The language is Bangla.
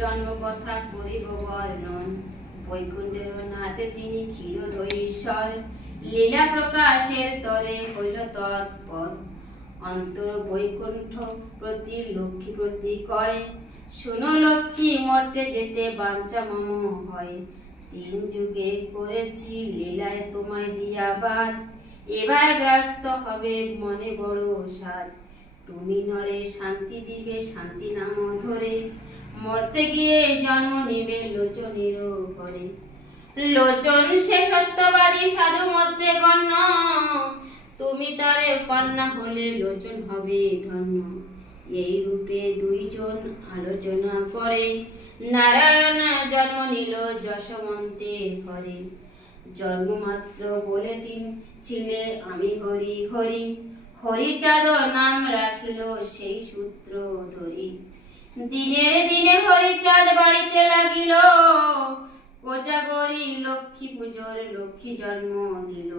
জন্ম কথা করিব বর্ণন। বৈকুণ্ঠের নাথে যিনি ক্ষীরোদঈশ্বর, লীলা প্রকাশের তরে হইল তৎপর। অন্তর বৈকুণ্ঠ প্রতি লক্ষ্মী প্রতি কয়, শোনো লক্ষ্মী মর্তে যেতে বাঞ্ছা মম হয়। 3 যুগে করেছি লীলায় তোমায় দিয়া বাদ, এবার গ্রাস্ত হবে মনে বড় সাধ। তুমি নরে শান্তি দিবে শান্তি নাম ধরে, মরতে গিয়ে জন্ম নিবে লোচনের ঘরে। লোচন সে সত্যবাদী সাধু মধ্যে গণ্য, তুমি তারে কন্যা হলে লোচন হবে ধন্য। এই রূপে 2 জন আলোচনা করে, নারায়ণ জন্ম নিল যশোমন্তের ঘরে। জন্মমাত্র বলে দিন ছিলে আমি হরি হরি, হরিচাঁদ নাম রাখিল সেই সূত্র ধরি। দিনের দিনে হরিচাঁদ বাড়িতে লাগিল, কোজাগরী লক্ষ্মী পুজোর লক্ষ্মী জন্ম নিল।